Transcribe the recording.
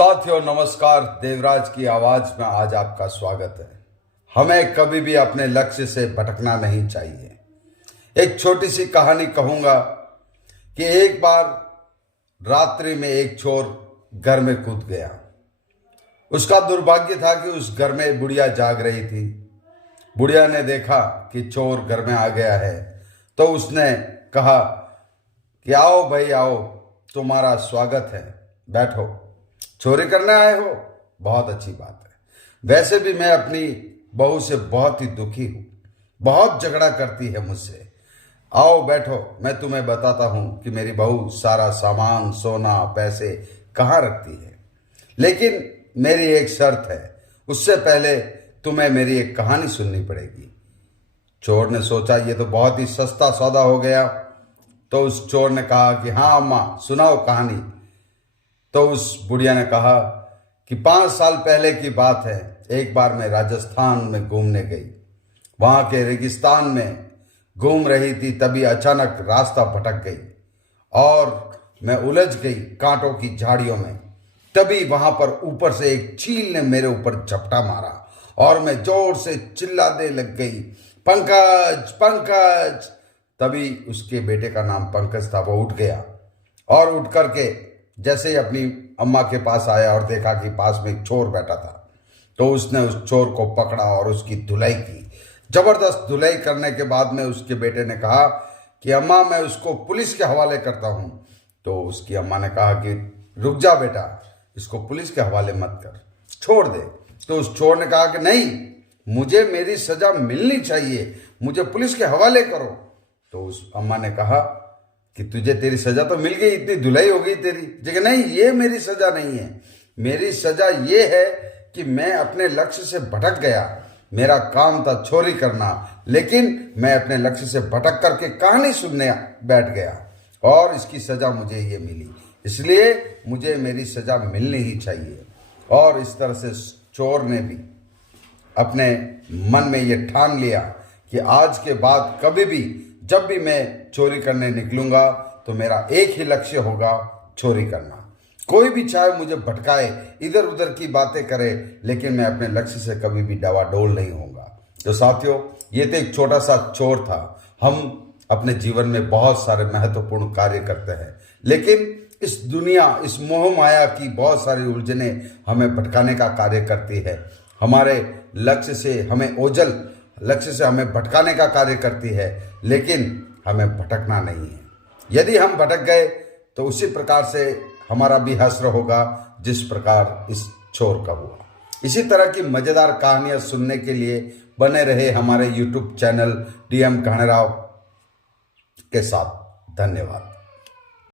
साथियों नमस्कार। देवराज की आवाज में आज आपका स्वागत है। हमें कभी भी अपने लक्ष्य से भटकना नहीं चाहिए। एक छोटी सी कहानी कहूंगा कि एक बार रात्रि में एक चोर घर में कूद गया। उसका दुर्भाग्य था कि उस घर में बुढ़िया जाग रही थी। बुढ़िया ने देखा कि चोर घर में आ गया है तो उसने कहा कि आओ भाई आओ, तुम्हारा स्वागत है, बैठो। चोरी करने आए हो, बहुत अच्छी बात है। वैसे भी मैं अपनी बहू से बहुत ही दुखी हूं, बहुत झगड़ा करती है मुझसे। आओ बैठो, मैं तुम्हें बताता हूं कि मेरी बहू सारा सामान, सोना, पैसे कहाँ रखती है। लेकिन मेरी एक शर्त है, उससे पहले तुम्हें मेरी एक कहानी सुननी पड़ेगी। चोर ने सोचा ये तो बहुत ही सस्ता सौदा हो गया, तो उस चोर ने कहा कि हाँ अम्मा सुनाओ कहानी। तो उस बुढ़िया ने कहा कि 5 साल पहले की बात है। एक बार मैं राजस्थान में घूमने गई। वहां के रेगिस्तान में घूम रही थी, तभी अचानक रास्ता भटक गई और मैं उलझ गई कांटों की झाड़ियों में। तभी वहां पर ऊपर से एक चील ने मेरे ऊपर झपटा मारा और मैं जोर से चिल्लाने लग गई, पंकज पंकज। तभी उसके बेटे का नाम पंकज था, वो उठ गया और उठ करके जैसे ही अपनी अम्मा के पास आया और देखा कि पास में एक चोर बैठा था, तो उसने उस चोर को पकड़ा और उसकी धुलाई की। जबरदस्त धुलाई करने के बाद में उसके बेटे ने कहा कि अम्मा मैं उसको पुलिस के हवाले करता हूं। तो उसकी अम्मा ने कहा कि रुक जा बेटा, इसको पुलिस के हवाले मत कर, छोड़ दे। तो उस चोर ने कहा कि नहीं, मुझे मेरी सजा मिलनी चाहिए, मुझे पुलिस के हवाले करो। तो उस अम्मा ने कहा कि तुझे तेरी सजा तो मिल गई, इतनी धुलाई हो गई तेरी जगह। नहीं, ये मेरी सजा नहीं है। मेरी सजा ये है कि मैं अपने लक्ष्य से भटक गया। मेरा काम था चोरी करना, लेकिन मैं अपने लक्ष्य से भटक करके कहानी सुनने बैठ गया और इसकी सजा मुझे ये मिली। इसलिए मुझे मेरी सजा मिलनी ही चाहिए। और इस तरह से चोर ने भी अपने मन में ये ठान लिया कि आज के बाद कभी भी जब भी मैं चोरी करने निकलूंगा तो मेरा एक ही लक्ष्य होगा, चोरी करना। कोई भी चाहे मुझे भटकाए, इधर उधर की बातें करे, लेकिन मैं अपने लक्ष्य से कभी भी डावाडोल नहीं होऊंगा। तो साथियों, ये तो एक छोटा सा चोर था। हम अपने जीवन में बहुत सारे महत्वपूर्ण कार्य करते हैं, लेकिन इस दुनिया, इस मोह माया की बहुत सारी उलझने हमें भटकाने का कार्य करती है। हमारे लक्ष्य से हमें ओझल, लक्ष्य से हमें भटकाने का कार्य करती है, लेकिन हमें भटकना नहीं है। यदि हम भटक गए तो उसी प्रकार से हमारा भी हश्र होगा जिस प्रकार इस चोर का हुआ। इसी तरह की मजेदार कहानियां सुनने के लिए बने रहे हमारे YouTube चैनल DM कहणराव के साथ। धन्यवाद।